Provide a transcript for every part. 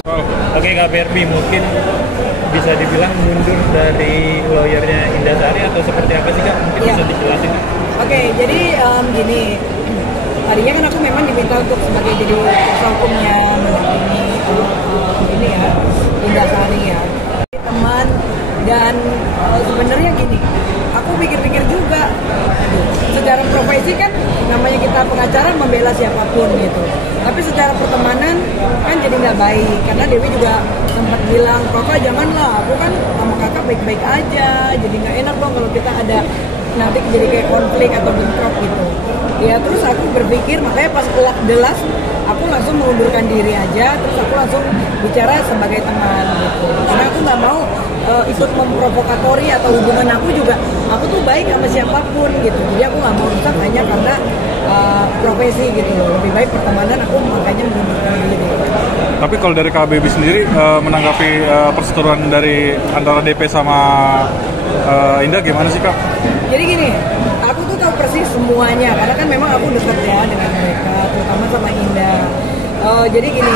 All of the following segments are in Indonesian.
Oke Kak Berbi, mungkin bisa dibilang mundur dari lawyernya Indah Sari atau seperti apa sih Kak? Mungkin bisa dijelasin. Oke, jadi gini, tadinya kan aku memang diminta untuk sebagai jadi kuasa hukumnya mendampingi ini ya, Indah Sari ya, teman. Dan sebenarnya gini, aku pikir-pikir juga, secara profesi kan namanya kita pengacara membela siapapun gitu. Tapi secara pertemanan kan jadi nggak baik, karena Dewi juga sempat bilang, kakak janganlah, aku kan sama kakak baik-baik aja, jadi nggak enak dong kalau kita ada nanti jadi kayak konflik atau bentrok gitu. Ya terus aku berpikir, makanya pas delas aku langsung mengundurkan diri aja, terus aku langsung bicara sebagai teman gitu. Karena aku nggak mau ikut memprovokatori atau hubungan aku juga, aku tuh baik sama siapapun gitu. Jadi aku nggak mau rusak hanya karena profesi gitu loh. Lebih baik pertemanan, aku makanya mengundurkan diri. Tapi kalau dari KBB sendiri menanggapi perseteruan dari antara DP sama Indah gimana sih Kak? Jadi gini, aku tuh tahu persis semuanya karena kan memang aku dekat ya dengan mereka, terutama sama Indah. Jadi gini,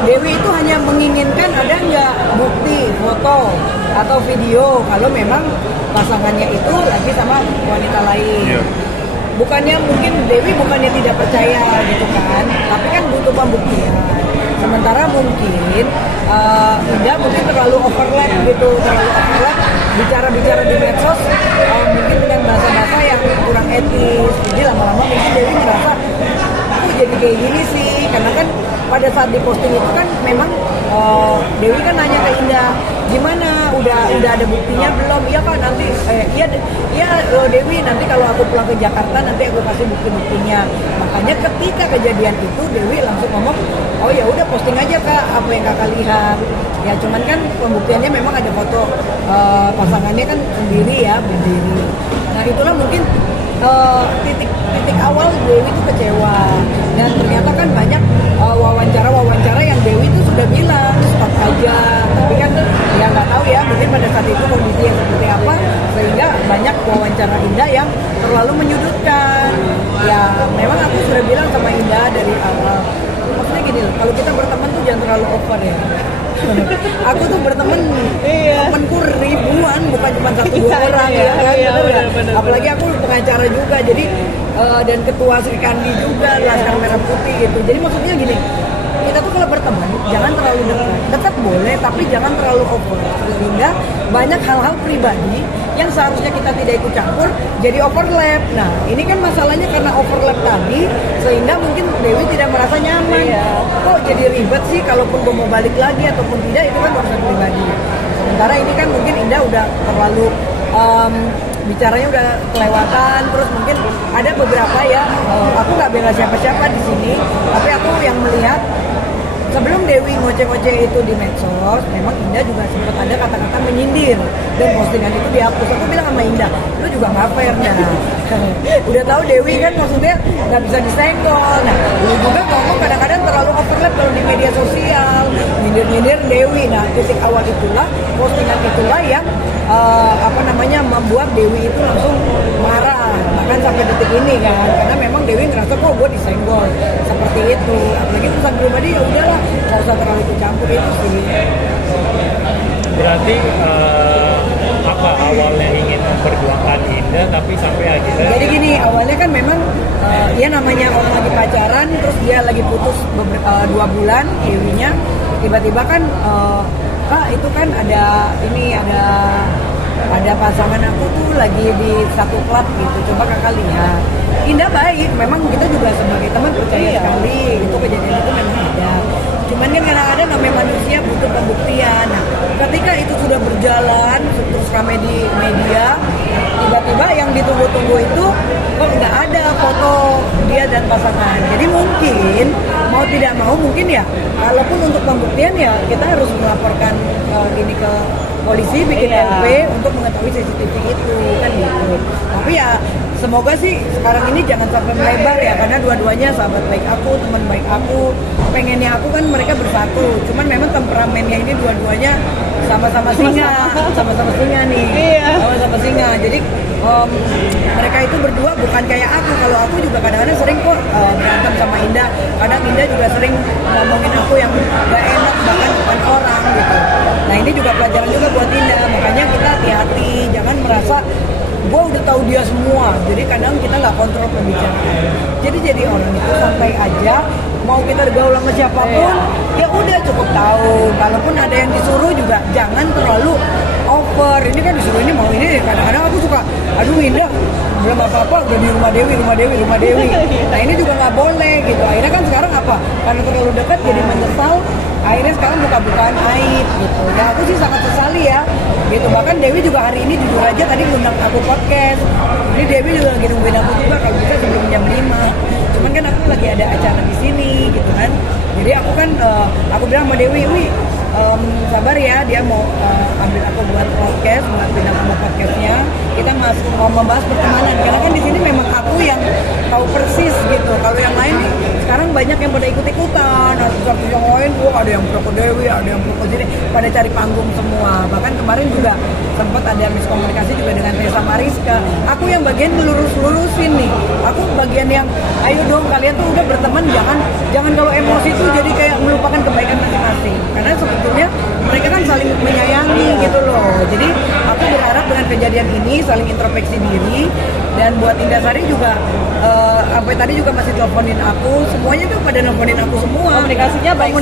Dewi itu hanya menginginkan ada nggak bukti foto atau video kalau memang pasangannya itu lagi sama wanita lain. Yeah. Bukannya mungkin Dewi bukannya tidak percaya gitu kan, tapi kan butuh pembuktian. Sementara mungkin Indah mungkin terlalu overlap gitu, terlalu overlap bicara-bicara di medsos mungkin dengan bahasa-bahasa yang kurang etis. Jadi lama-lama mungkin Dewi merasa aku jadi kayak gini sih, karena kan pada saat diposting itu kan memang Dewi kan nanya ke Indah, gimana udah ada buktinya belum? Iya kan nanti Dewi nanti kalau aku pulang ke Jakarta nanti aku kasih bukti-buktinya. Makanya ketika kejadian itu Dewi langsung ngomong, oh ya udah posting aja Kak apa yang Kakak lihat. Ya cuman kan pembuktiannya memang ada foto pasangannya kan sendiri ya, berdiri. Nah itulah mungkin titik awal Dewi itu kecewa, dan ternyata kan banyak wawancara yang Dewi itu sudah bilang stop aja, tapi kan ya nggak tahu ya mungkin pada saat itu kondisi yang seperti apa sehingga banyak wawancara Indah yang terlalu menyudutkan. Ya memang aku sudah bilang sama Indah dari awal, maksudnya gini loh, kalau kita berteman tuh jangan terlalu over ya. Aku tuh berteman, temanku ribuan, bukan cuma satu dua orang ya kan. Bener. Apalagi aku pengacara juga, jadi dan ketua Sri Kandi juga, Laskar Merah Putih gitu. Jadi maksudnya gini, kita tuh kalau berteman jangan terlalu dekat boleh, tapi jangan terlalu over, sehingga banyak hal-hal pribadi yang seharusnya kita tidak ikut campur jadi overlap. Nah ini kan masalahnya karena overlap tadi, sehingga mungkin Dewi tidak merasa nyaman. Kok jadi ribet sih, kalaupun gue mau balik lagi ataupun tidak itu kan urusan pribadi. Sementara ini kan mungkin Indah udah terlalu bicaranya udah kelewatan. Terus mungkin ada beberapa ya, aku nggak bela siapa-siapa di sini, tapi aku yang melihat sebelum Dewi ngoceh-ngoceh itu di medsos, memang Indah juga sempat ada kata-kata menyindir dan postingan itu dihapus. Aku bilang sama Indah, lu juga nggak fair ya. Udah tahu Dewi kan maksudnya nggak bisa disenggol. Nah, lu juga ngomong kadang-kadang terlalu overlap kalau di media sosial, nyindir Dewi. Nah, titik awal itulah, postingan itulah yang membuat Dewi itu langsung marah, bahkan sampai detik ini kan, karena memang Dewi ngerasa kok gue disenggol seperti itu. Apalagi urusan pribadi ya udahlah, nggak usah terlalu ikut campur itu sih. Berarti apa awalnya ingin memperjuangkan Indah tapi sampai akhirnya? Jadi gini, awalnya kan memang dia namanya orang lagi pacaran, terus dia lagi putus 2 bulan, Dewinya tiba-tiba kan Kak itu kan ada pasangan aku tuh lagi di satu klub gitu, coba Kakak lihat. Indah baik, memang kita juga sebagai teman percaya sekali itu kejadian itu memang ada. Cuman kan kadang-kadang namanya manusia butuh pembuktian. Nah, ketika itu sudah berjalan terus ramai di media, tiba-tiba yang ditunggu-tunggu itu kok nggak ada foto dia dan pasangan. Jadi mungkin mau tidak mau mungkin ya, kalaupun untuk pembuktian ya kita harus melaporkan ini ke polisi, bikin LP untuk mengetahui CCTV itu kan gitu. Tapi ya semoga sih sekarang ini jangan sampai melebar ya, karena dua-duanya sahabat baik aku, teman baik aku. Pengennya aku kan mereka bersatu, cuman memang temperamennya ini dua-duanya sama-sama singa, sama-sama singa nih, sama-sama singa. Jadi mereka itu berdua bukan kayak aku. Kalau aku juga kadang-kadang sering kok berantem sama Indah. Kadang Indah juga sering ngomongin aku yang gak enak bahkan depan orang gitu. Nah ini juga pelajaran juga buat Indah. Makanya kita hati-hati, jangan merasa gue udah tahu dia semua. Jadi kadang kita nggak kontrol pembicaraan. Jadi orang itu santai aja. Mau kita bergaul sama siapapun, ya udah cukup tahu. Kalaupun ada yang disuruh juga jangan terlalu over. Ini kan disuruh ini mau ini. Kadang-kadang aku suka, aduh Indah belum apa-apa udah di rumah Dewi. Nah ini juga nggak boleh gitu. Akhirnya kan sekarang apa? Karena terlalu dekat jadi menyesal. Akhirnya sekarang buka-bukaan aib gitu. Ya aku sih sangat sesali ya. Gitu. Bahkan Dewi juga hari ini jujur aja tadi ngundang aku podcast. Ini Dewi juga lagi nungguin aku juga kalau bisa sebelum jam 5. Cuman kan aku lagi ada acara di sini gitu kan. Jadi aku kan aku bilang sama Dewi, sabar ya, dia mau ambil aku buat podcast, ngelakuin aku mau podcastnya. Kita mau membahas pertemanan karena kan di sini memang aku yang tahu persis gitu. Kalau yang lain nih sekarang banyak yang pada ikut-ikutan, satu yang lain, ada yang pro ke Dewi, ada yang pro ke sini, pada cari panggung semua. Bahkan kemarin juga sempat ada miskomunikasi juga dengan Tessa Mariska. Aku yang bagian lurus-lurusin nih. Aku bagian yang ayo dong kalian tuh udah berteman, jangan kalau emosi tuh jadi kayak melupakan kebaikan masing-masing. Karena sebetulnya mereka kan saling menyayangi gitu loh. Jadi aku berharap dengan kejadian ini saling introspeksi diri. Dan buat Indah Sari juga sampai tadi juga masih teleponin aku, semuanya tuh pada nelponin aku semua. Komunikasinya baik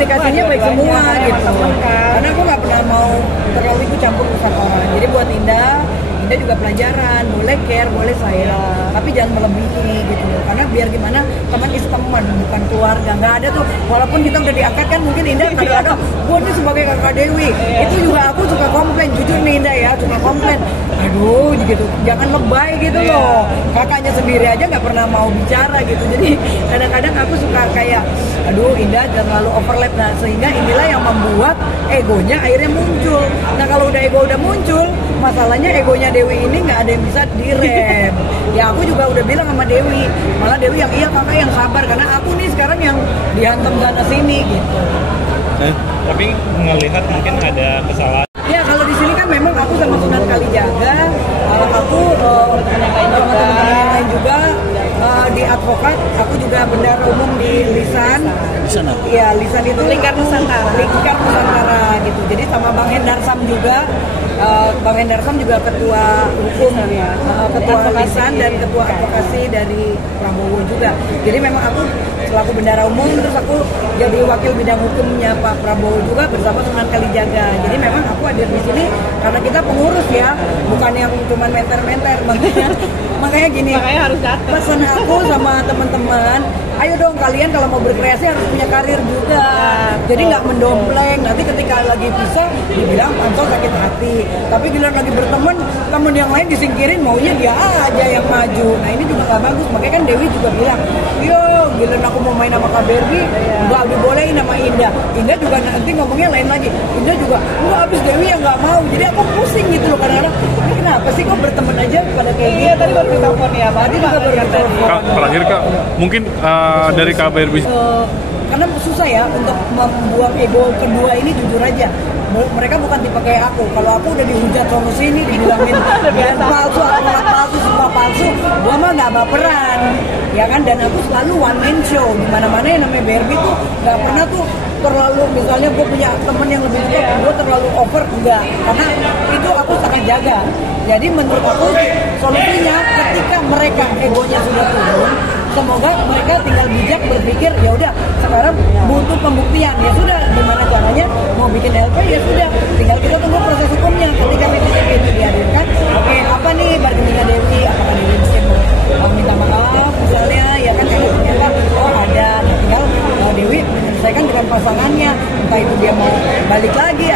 semua gitu. Karena aku nggak pernah mau terlalu ikut campur urusan orang. Jadi buat Indah juga pelajaran, boleh care, boleh sayang, tapi jangan melebihi gitu loh. Karena biar gimana, teman is teman, bukan keluarga. Nggak ada tuh, walaupun kita udah diangkat kan mungkin Indah kadang-kadang, gue nih sebagai kakak Dewi, itu juga aku suka komplain, jujur nih Indah ya, suka komplain. Aduh gitu, jangan lebay gitu loh. Kakaknya sendiri aja nggak pernah mau bicara gitu. Jadi kadang-kadang aku suka kayak, aduh Indah jangan terlalu overlap. Nah sehingga inilah yang membuat egonya akhirnya muncul. Nah kalau udah ego udah muncul, masalahnya egonya Dewi ini nggak ada yang bisa direm. Ya aku juga udah bilang sama Dewi, malah Dewi yang iya kakak yang sabar karena aku nih sekarang yang dihantam sana sini gitu. Tapi melihat mungkin ada kesalahan. Ya kalau di sini kan memang aku sama Sunan Kalijaga, aku teman-teman yang lain juga di advokat, aku juga bendahara umum di Lisan. Iya, Lisan itu Lingkar Nusantara gitu. Jadi sama Bang Hendarsam juga. Bang Hendarsam juga ketua hukum, ketua Lisan dan ketua advokasi dari Prabowo juga. Jadi memang aku selaku bendahara umum, terus aku jadi wakil bidang hukumnya Pak Prabowo juga bersama Sunan Kalijaga. Jadi memang aku hadir di sini karena kita pengurus ya, bukan yang cuma menter-menter. Makanya gini, harus datang. Pesan aku sama teman-teman, ayo dong kalian kalau mau berkreasi harus punya karir juga. Jadi nggak mendompleng. Nanti ketika lagi pisah dibilang Pansol sakit hati. Tapi giliran lagi berteman, teman yang lain disingkirin, maunya dia aja yang maju. Nah ini juga nggak bagus. Makanya kan Dewi juga bilang, yo giliran aku mau main sama Kak Berbi, nggak dibolehin sama Indah. Indah juga nanti ngomongnya lain lagi. Indah juga, nggak habis Dewi yang nggak mau. Jadi aku pusing gitu loh kadang-kadang. Ini kenapa sih kok berteman aja pada kayak gitu? Tadi baru ditelepon ya, Tadi juga baru ditelepon. Kak, terakhir Kak, mungkin dari KBRB karena susah ya untuk membuang ego kedua ini, jujur aja mereka bukan tipe kayak aku. Kalau aku udah dihujat sono sini, dibilangin palsu, alamat palsu, semua palsu, gua mah nggak baperan ya kan. Dan aku selalu one man show dimana-mana. Yang namanya BRB tuh nggak pernah tuh terlalu, misalnya gue punya temen yang lebih tua, gue terlalu over, enggak, karena itu aku sangat jaga. Jadi menurut aku solusinya ketika mereka egonya sudah turun, semoga mereka tinggal bijak berpikir, ya udah sekarang butuh pembuktian, ya sudah gimana caranya mau bikin LP, ya sudah tinggal kita tunggu proses hukumnya. Ketika itu dihadirkan, oke, apa nih bargainingnya Dewi, apakah Dewi bisa mau minta maaf misalnya, ya kan ternyata oh ada, nah, tinggal Dewi menyelesaikan dengan pasangannya, entah itu dia mau balik lagi